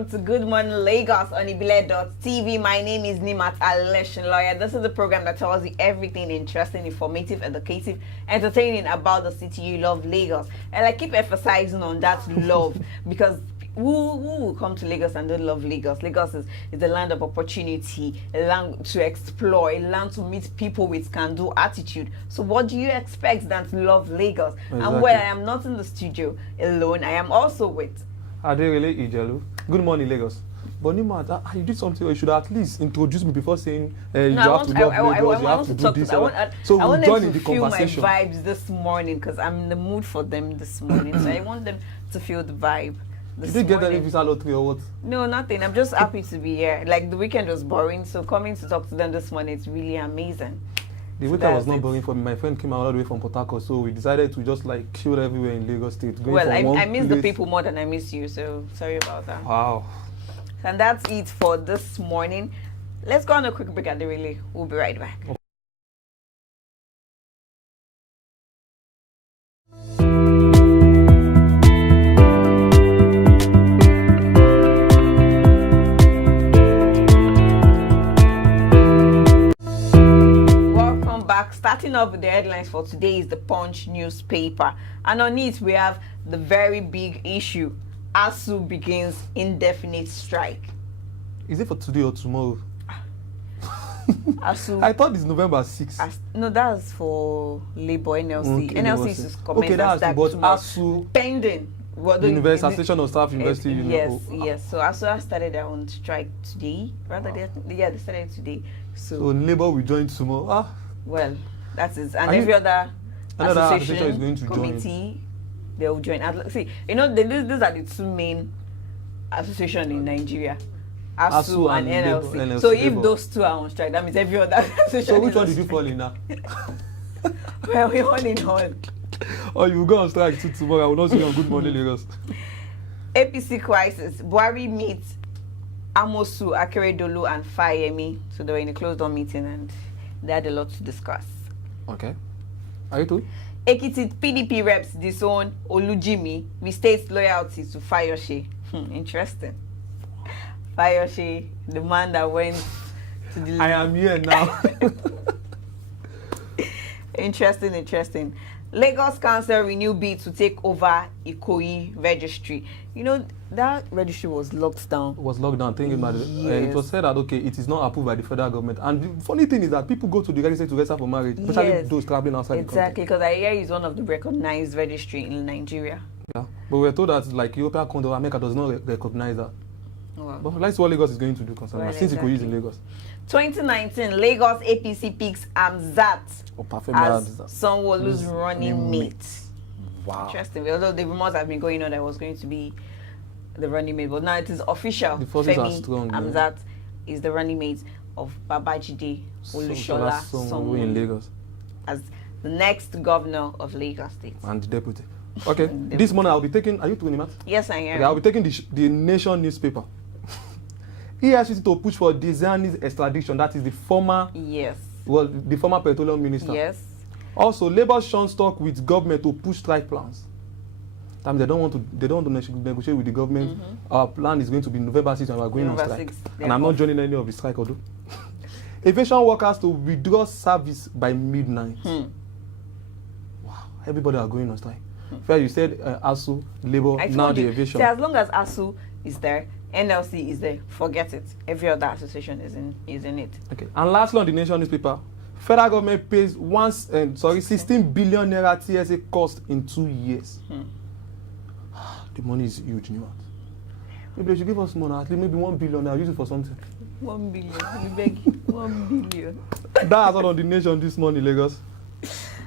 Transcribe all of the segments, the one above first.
welcome to Good Morning Lagos on Ibile.tv. My name is Nimat Aleshinloya. This is the program that tells you everything interesting, informative, educative, entertaining about the city you love, Lagos. And I keep emphasizing on that love because who will come to Lagos and don't love Lagos? Lagos is a land of opportunity, a land to explore, a land to meet people with can-do attitude. So what do you expect than to love Lagos? Exactly. And when I am not in the studio alone, I am also with Aderele Ijelu. Good morning, Lagos. But Nima, you did something. You should at least introduce me before saying you have to love Lagos. You have to do this. So we join in the conversation. I want them to feel my vibes this morning because I'm in the mood for them this morning. So I want them to feel the vibe. Did you get any visa lottery or what? No, nothing. I'm just happy to be here. Like the weekend was boring, so coming to talk to them this morning is really amazing. The weekend was not boring for me. My friend came all the way from Port Harcourt, so we decided to just like chill everywhere in Lagos State. Well, I miss the people more than I miss you, so sorry about that. Wow. And that's it for this morning. Let's go on a quick break at the relay. We'll be right back. Okay. Starting off with the headlines for today is the Punch newspaper, and on it we have the very big issue: ASUU begins indefinite strike. Is it for today or tomorrow? ASUU. I thought it's November 6th. No, that's for Labour NLC. Okay, NLC is commencing. Okay, that's but ASUU pending. The University Association of Staff University. Yes. So ASUU has started their own strike today. Rather, they started today. So Labour will join tomorrow. Well, that is, and every other association is going to committee join. They will join. See, you know, these are the two main associations in Nigeria, ASUU and NLC. So if those two are on strike, that means every other association. So which one did you fall in now? Well, we all in all. Oh, you will go on strike too tomorrow. I will not see you on Good Morning Lagos. APC crisis. Buhari meets Amosu, Akeredolu, and Fayemi. So they were in a closed-door meeting and they had a lot to discuss. Okay. Are you too? Ekiti PDP reps disown Olujimi, restates loyalty to Fayose. Interesting. Fayose, the man that went to the... I am here now. Interesting. Lagos Council renew bid to take over Ikoyi registry. You know, that registry was locked down. It was locked down. Thinking about it. It was said that, okay, it is not approved by the federal government. And the funny thing is that people go to the registry to register for marriage, especially those traveling outside the country. Exactly, because I hear it's one of the recognized registry in Nigeria. Yeah, but we're told that, like, European country, America does not recognize that. Wow. But let's see what Lagos is going to do concerning since Ikoyi is in Lagos. 2019, Lagos APC picks Amzat as Sanwo-Olu's running mate. Wow. Interesting. Although the rumors have been going on that it was going to be the running mate, but now it is official. The forces are strong. Amzat is the running mate of Babajide Olusola Sanwo-Olu in Lagos as the next governor of Lagos State and the deputy. Okay, this morning I'll be taking. Are you doing it? Yes, I am. Okay, I'll be taking the Nation newspaper. EFCC to push for Diezani's extradition. That is the former. Yes. Well, the former petroleum minister. Yes. Also, Labour shuns talk with government to push strike plans. That means they don't want to negotiate with the government. Our plan is going to be November 6th and we are going on strike. And I'm not joining any of the strike, although. Aviation workers to withdraw service by midnight. Wow, everybody are going on strike. Fair, you said ASUU, Labour, now the aviation. See, as long as ASUU is there, NLC is there, forget it. Every other association is in it. Okay. And lastly, on the Nation newspaper, federal government pays 16 billion naira TSA cost in 2 years. The money is huge, you know. Maybe they should give us money, at least maybe 1 billion. I'll use it for something. 1 billion. We beg you. 1 billion. That's all on the Nation this morning, Lagos.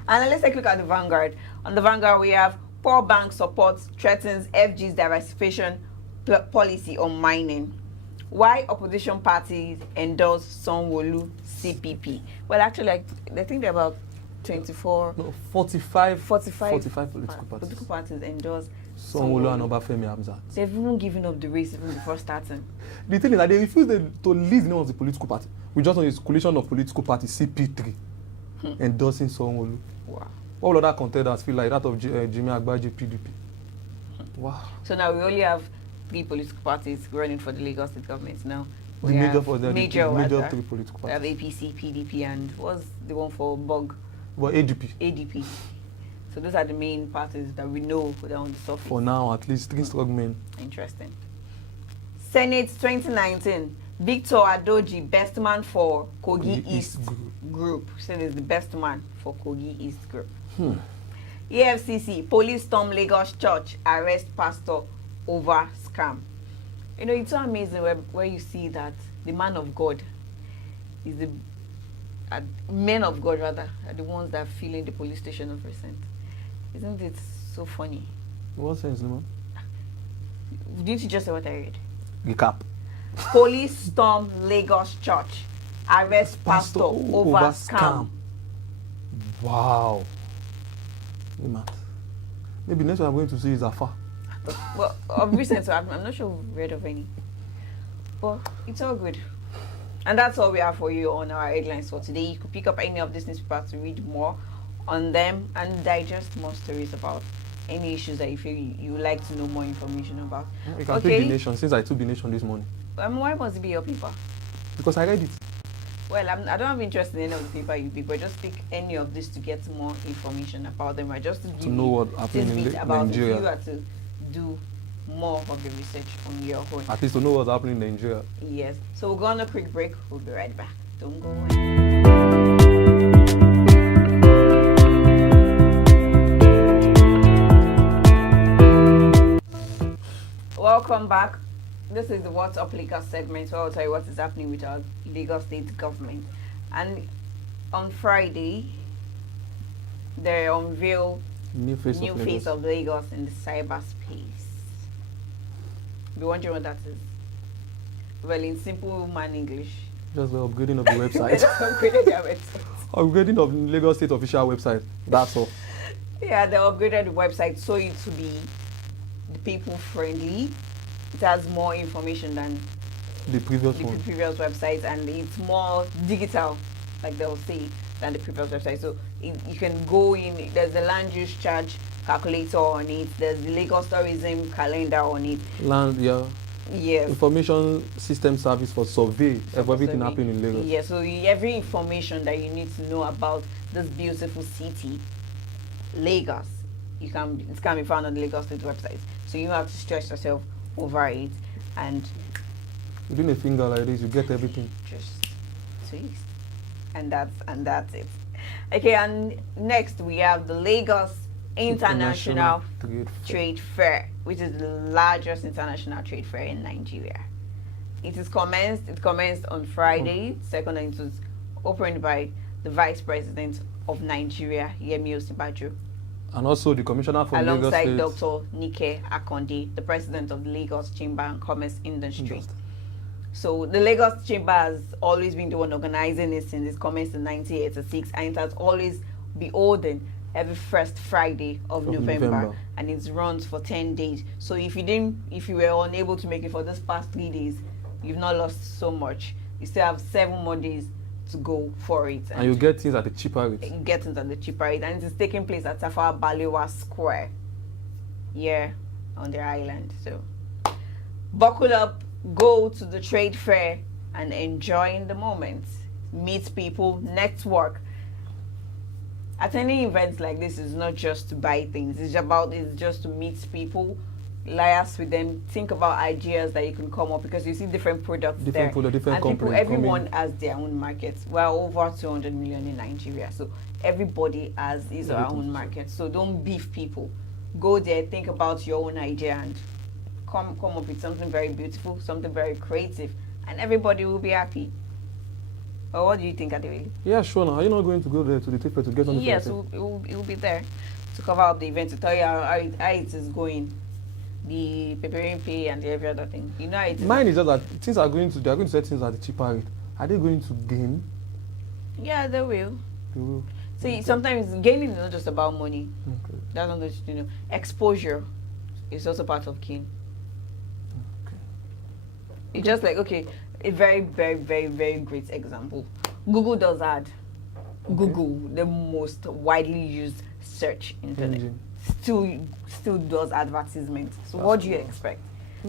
And let's take a look at the Vanguard. On the Vanguard, we have Poor Bank supports threatens FG's diversification policy on mining. Why opposition parties endorse Sanwo-Olu CPP? Well, actually, I think there are about 45 political parties endorse Sanwo-Olu and Obafemi Hamzat. They've even given up the race even before starting. The thing is that they refuse to list the name of the political party. We just know it's coalition of political parties, CP3, endorsing Sanwo-Olu. Wow. All other contenders feel like that of Jimmy Agbaje, PDP. Wow. So now we only have three political parties running for the Lagos State government now. The major major three political we have parties. APC, PDP, and what's the one for BUG? Well, ADP. ADP. So those are the main parties that we know that are on the surface. For now, at least 3 strong men. Interesting. Senate 2019. Victor Adoji, best man for Kogi East Group. Said is the best man for Kogi East Group. EFCC, police storm Lagos church, arrest pastor over scam. You know, it's so amazing where you see that the man of God is the men of God rather are the ones that are filling the police station of recent. Isn't it so funny? In what sense, no? Didn't you just say what I read? Recap. Police storm Lagos church, arrest pastor over scam. Wow. Maybe next one I'm going to see is Afar. Well, of recent, so I'm not sure we've read of any. But it's all good. And that's all we have for you on our headlines for today. You could pick up any of these newspapers to read more on them and digest more stories about any issues that you feel you would like to know more information about. You can pick The Nation, since I took The Nation this morning. Why must it be your paper? Because I read it. Well, I don't have interest in any of the paper you pick, but just pick any of this to get more information about them, or just to, give know what happening in Nigeria. If you are to do more of the research on your own. At least to know what's happening in Nigeria. Yes. So we'll go on a quick break. We'll be right back. Don't go away. Welcome back. This is the What's Up Lagos segment where I'll tell you what is happening with our Lagos State government. And on Friday, they unveil New face of Lagos in the cyberspace. Be wondering what that is? Well, in simple man English. Just the upgrading of the website. Just upgraded their website. Upgrading of Lagos State official website. That's all. Yeah, they upgraded the website so it to be people friendly. It has more information than the previous websites, and it's more digital, like they'll say, than the previous website. So you can go in. There's the land use charge calculator on it. There's the Lagos tourism calendar on it. Yes. Information system service for survey of everything happening in Lagos. Yeah. So every information that you need to know about this beautiful city, Lagos, it can be found on the Lagos State website. So you have to stress yourself over it, and within a finger like this, you get everything. Just twist, and that's it. Okay, and next we have the Lagos International Trade Fair, which is the largest international trade fair in Nigeria. It commenced on Friday, second, and it was opened by the Vice President of Nigeria, Yemi Osinbajo. And also the Commissioner for Lagos State. Alongside Dr. Nike Akonde, the President of the Lagos Chamber and Commerce Industry. So the Lagos Chamber has always been the one organizing it since its commenced in 1986, and it has always been holding every first Friday of November, and it runs for 10 days. So if you were unable to make it for this past 3 days, you've not lost so much. You still have 7 more days to go for it, and you get things at a cheaper rate. And it is taking place at Tafawa Balewa Square, on the island. So buckle up, go to the trade fair, and enjoy in the moment. Meet people, network. Attending events like this is not just to buy things. It's just to meet people, liaise with them, think about ideas that you can come up, because you see different products different companies. Everyone has their own markets. We're over 200 million in Nigeria, so everybody has his or her own market. So don't beef people. Go there, think about your own idea, and come up with something very beautiful, something very creative, and everybody will be happy. Or what do you think, Adewale? Yeah, sure. Now, are you not going to go there to the trade fair to get on the Yes, it will be there to cover up the event, to tell you how it is going. The preparing pay and every other thing. You know, mine is just that things they are going to set things at a cheaper rate. Are they going to gain? Yeah, they will. They will. See, sometimes gaining is not just about money. Okay. That's not just, exposure is also part of gain. Okay. It's just like, a very, very, very, very great example. Google does ad. Okay. Google, the most widely used search internet, still does advertisements. So what do you expect?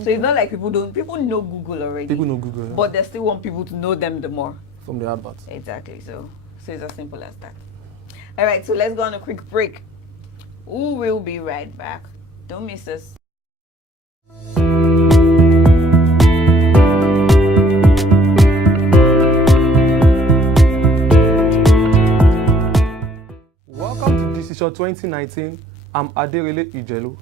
So it's not like people know Google already. People know Google. Yeah. But they still want people to know them the more. From the adverts. Exactly. So it's as simple as that. All right, so let's go on a quick break. We will be right back. Don't miss us. Welcome to Decision 2019. I'm Aderele Ijelu.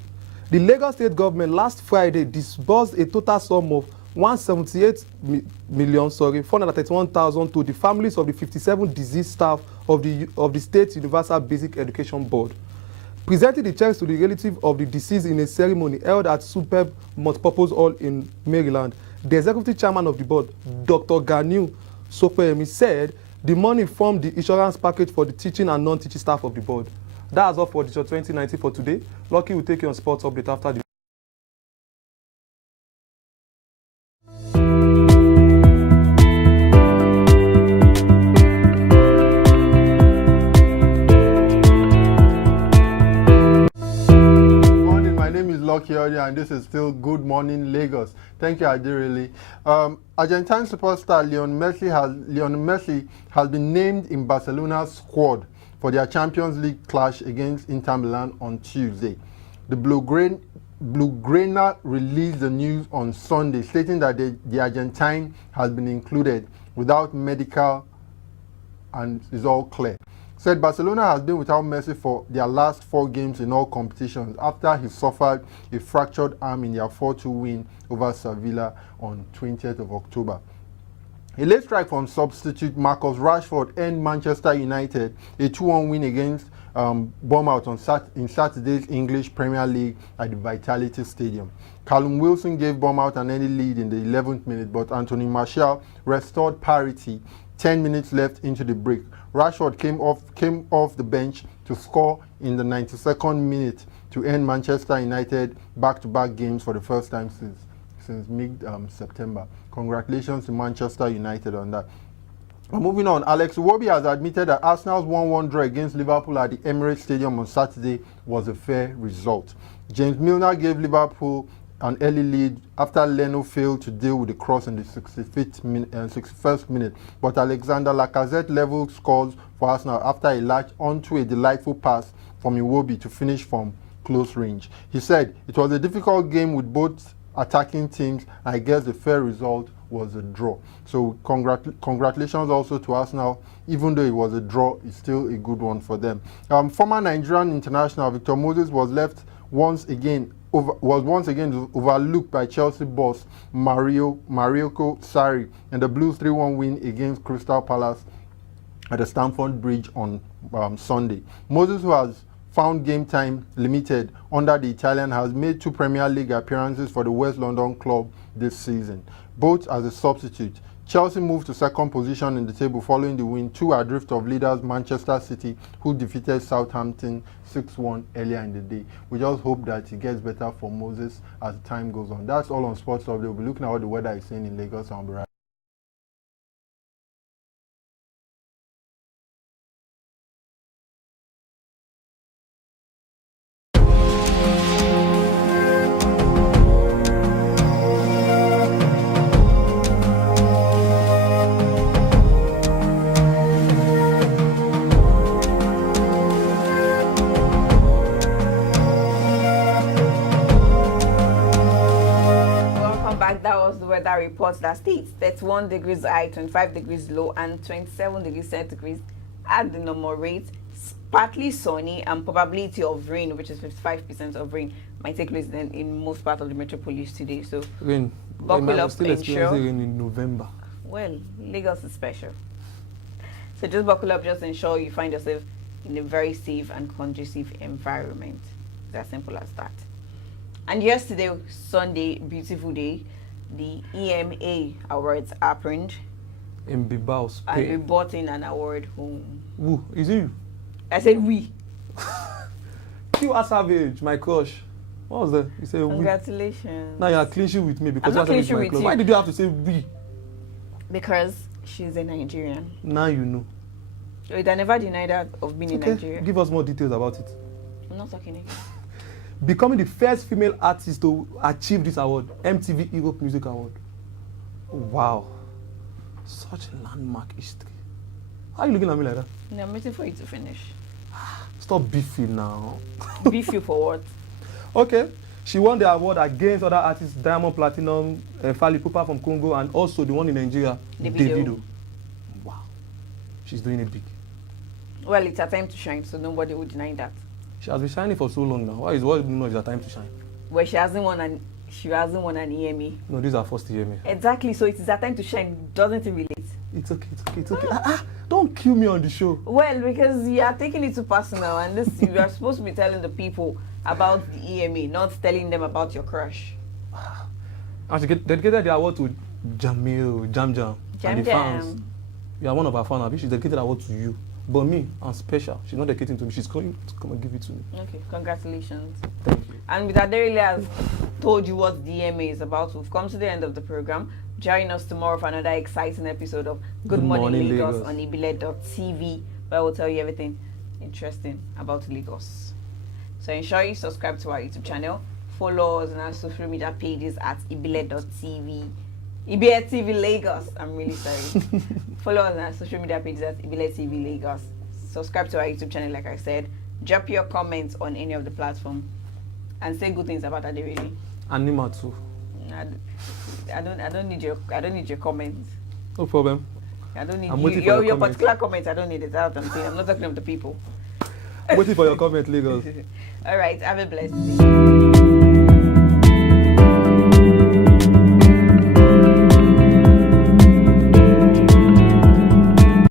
The Lagos State government last Friday disbursed a total sum of 431,000 to the families of the 57 deceased staff of the State Universal Basic Education Board. Presenting the checks to the relatives of the deceased in a ceremony held at Superb Multipurpose Hall in Maryland, the executive chairman of the board, Dr. Ganiu Sopeyemi, said the money formed the insurance package for the teaching and non-teaching staff of the board. That's all for Decision 2019 for today. Lucky will take you on sports update after the and this is still Good Morning Lagos. Thank you, Adirili. Argentine superstar Lionel Messi has been named in Barcelona's squad for their Champions League clash against Inter Milan on Tuesday. The Blaugrana released the news on Sunday, stating that the Argentine has been included without medical and is all clear. Said Barcelona has been without Messi for their last 4 games in all competitions after he suffered a fractured arm in their 4-2 win over Sevilla on 20th of October. A late strike from substitute Marcus Rashford earned Manchester United a 2-1 win against Bournemouth in Saturday's English Premier League at the Vitality Stadium. Callum Wilson gave Bournemouth an early lead in the 11th minute, but Anthony Martial restored parity 10 minutes left into the break. Rashford came off the bench to score in the 92nd minute to end Manchester United back-to-back games for the first time since mid-September. Congratulations to Manchester United on that. Moving on, Alex Iwobi has admitted that Arsenal's 1-1 draw against Liverpool at the Emirates Stadium on Saturday was a fair result. James Milner gave Liverpool an early lead after Leno failed to deal with the cross in the 61st minute, but Alexander Lacazette leveled scores for Arsenal after he latched onto a delightful pass from Iwobi to finish from close range. He said it was a difficult game with both attacking teams. I guess the fair result was a draw. So congratulations also to Arsenal. Even though it was a draw, it's still a good one for them. Former Nigerian international Victor Moses was once again overlooked by Chelsea boss Marioko Sarri and the Blues 3-1 win against Crystal Palace at the Stamford Bridge on Sunday. Moses, who has found game time limited under the Italian, has made 2 Premier League appearances for the West London club this season, both as a substitute. Chelsea moved to 2nd position in the table following the win, 2 adrift of leaders Manchester City, who defeated Southampton 6-1 earlier in the day. We just hope that it gets better for Moses as time goes on. That's all on Sports Update. We'll be looking at what the weather is saying in Lagos and I'll be right. Weather reports that states 31 degrees high, 25 degrees low, and 27 degrees centigrade at the normal rate. Partly sunny and probability of rain, which is 55% of rain, might take place in most parts of the metropolis today. So rain. Buckle up, still experiencing rain in November. Well, Lagos is special. So just buckle up, just ensure you find yourself in a very safe and conducive environment. It's as simple as that. And yesterday, Sunday, beautiful day, the EMA Awards happened in Bilbao, Spain. And we brought in an award home. Who? Is it you? I said we. You are savage, my crush. What was that? You said we. Congratulations. Now you are clinching with me because I'm not clinching with you. Why did you have to say we? Because she's a Nigerian. Now you know. I never denied that of being in Nigeria. Give us more details about it. I'm not talking again. becoming the first female artist to achieve this award, MTV Europe Music Award. Wow. Such a landmark history. How are you looking at me like that? No, I'm waiting for you to finish. Stop beefing now. Beef you for what? Okay. She won the award against other artists, Diamond Platinum, Fally Ipupa from Congo, and also the one in Nigeria, Davido. Wow. She's doing it big. Well, it's her time to shine, so nobody will deny that. She has been shining for so long now. Why do you know it's her time to shine? Well, she hasn't won an EMA. No, this is her first EMA. Exactly, so it is her time to shine. Doesn't it relate? It's okay. Don't kill me on the show. Well, because you are taking it too personal, and this you are supposed to be telling the people about the EMA, not telling them about your crush. And she dedicated the award to Jamil, Jam, and the fans. You are one of our fans. She dedicated the award to you. But me, I'm special. She's not dedicating to me. She's going to come and give it to me. Okay, congratulations. Thank you. And with Aderele has told you what the EMA is about, we've come to the end of the program. Join us tomorrow for another exciting episode of Good Morning Lagos on ibile.tv, where we'll tell you everything interesting about Lagos. So ensure you subscribe to our YouTube channel. Follow us on our social media pages at ibile.tv. Ibile TV Lagos. I'm really sorry. Follow us on our social media pages at Ibile TV Lagos. Subscribe to our YouTube channel, like I said. Drop your comments on any of the platforms and say good things about Aderele. And Nima too. I don't need your comments. No problem. I don't need your particular comments. I don't need it. That's what I'm saying. I'm not talking of the people. I'm waiting for your comment, Lagos. All right. Have a blessed day.